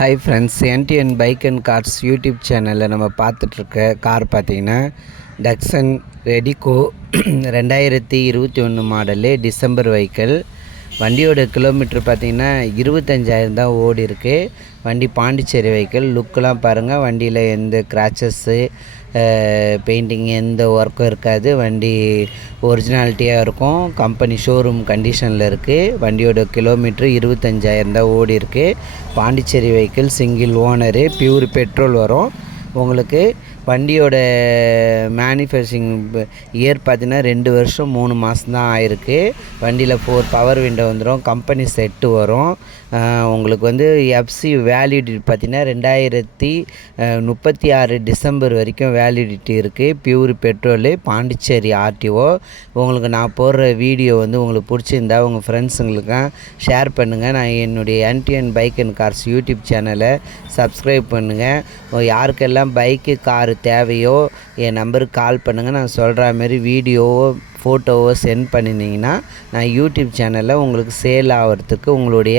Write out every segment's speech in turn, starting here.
Hi friends, NTN bike and cars YouTube சேனலில் நம்ம பார்த்துட்ருக்க car பார்த்திங்கன்னா Tucson Redigo 2021 model December vehicle. வண்டியோட கிலோமீட்ரு பார்த்திங்கன்னா 25,000 தான் ஓடி இருக்குது. வண்டி பாண்டிச்சேரி வெஹிக்கிள். லுக்கெலாம் பாருங்கள், வண்டியில் எந்த கிராச்சஸ்ஸு பெயிண்டிங் எந்த ஒர்க்கும் இருக்காது. வண்டி ஒரிஜினாலிட்டியாக இருக்கும். கம்பெனி ஷோரூம் கண்டிஷனில் இருக்குது. வண்டியோட கிலோமீட்ரு 25,000 தான் ஓடி இருக்குது. Pondicherry vehicle, single owner, pure petrol வரும் உங்களுக்கு. வண்டியோட மேனுஃபேக்சரிங் இயர் பார்த்தீங்கன்னா 2 வருஷம் 3 மாதம் தான் ஆயிருக்கு. வண்டியில் 4 பவர் விண்டோ வந்துடும். கம்பெனி செட்டு வரும் உங்களுக்கு. வந்து எஃப்சி வேலிடிட்டி பார்த்திங்கன்னா 2036 டிசம்பர் வரைக்கும் வேலிடிட்டி இருக்குது. Pure petrol, Pondicherry RTO. உங்களுக்கு நான் போடுற வீடியோ வந்து உங்களுக்கு பிடிச்சிருந்தா உங்கள் ஃப்ரெண்ட்ஸுங்களுக்கும் ஷேர் பண்ணுங்கள். நான் என்னுடைய NTN bike and cars YouTube சேனலை சப்ஸ்கிரைப் பண்ணுங்கள். யாருக்கெல்லாம் பைக்கு காரு தேவையோ என் நம்பருக்கு கால் பண்ணுங்கள். நான் சொல்கிற மாரி வீடியோவோ ஃபோட்டோவோ சென்ட் பண்ணினீங்கன்னா நான் யூடியூப் சேனலில் உங்களுக்கு சேல் ஆகிறதுக்கு, உங்களுடைய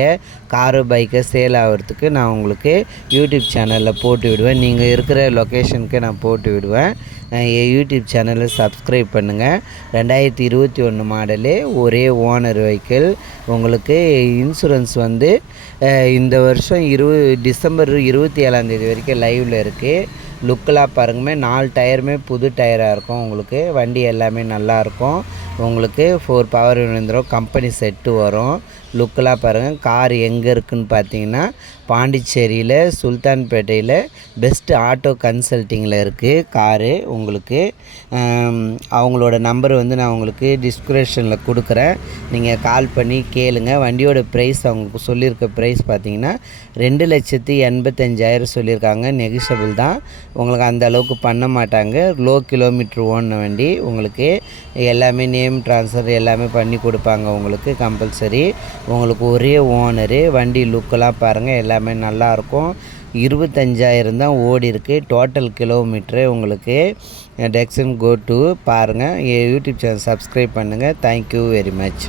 காரு பைக்கை சேல் ஆகிறதுக்கு நான் உங்களுக்கு யூடியூப் சேனலில் போட்டு விடுவேன். நீங்கள் இருக்கிற லொக்கேஷனுக்கு நான் போட்டு விடுவேன். என் யூடியூப் சேனலை சப்ஸ்கிரைப் பண்ணுங்கள். 2021 மாடலு, ஒரே ஓனர் வெஹிக்கிள். உங்களுக்கு இன்சூரன்ஸ் வந்து இந்த வருஷம் டிசம்பர் 27 வரைக்கும் லைவில் இருக்குது. லுக்கெலாம் பாருங்கமே, 4 டயருமே புது டயராக இருக்கும் உங்களுக்கு. வண்டி எல்லாமே நல்லாயிருக்கும் உங்களுக்கு. 4 பவர் விழுந்துடும். கம்பெனி செட்டு வரும். லுக்கெலாம் பாருங்கள். கார் எங்கே இருக்குதுன்னு பார்த்தீங்கன்னா பாண்டிச்சேரியில் சுல்தான்பேட்டையில் பெஸ்ட் ஆட்டோ கன்சல்ட்டிங்கில் இருக்குது காரு உங்களுக்கு. அவங்களோட நம்பர் வந்து நான் உங்களுக்கு டிஸ்கிரிப்ஷனில் கொடுக்குறேன். நீங்கள் கால் பண்ணி கேளுங்க. வண்டியோட ப்ரைஸ் அவங்க சொல்லியிருக்க ப்ரைஸ் பார்த்தீங்கன்னா 2,85,000 சொல்லியிருக்காங்க. நெகிஷபிள் தான். உங்களுக்கு அந்த அளவுக்கு பண்ண மாட்டாங்க. லோ கிலோமீட்ரு ஓடின வண்டி உங்களுக்கு. எல்லாமே நேம் ட்ரான்ஸ்ஃபர் எல்லாமே பண்ணி கொடுப்பாங்க உங்களுக்கு கம்பல்சரி. உங்களுக்கு ஒரே ஓனரு. வண்டி லுக்கெல்லாம் பாருங்கள், எல்லாமே நல்லாயிருக்கும். 25,000 தான் ஓடி இருக்குது. டோட்டல் கிலோமீட்ரு உங்களுக்கு. டெக்ஸன் கோ டு பாருங்கள். யூடியூப் சேனல் சப்ஸ்கிரைப் பண்ணுங்கள். Thank you very much.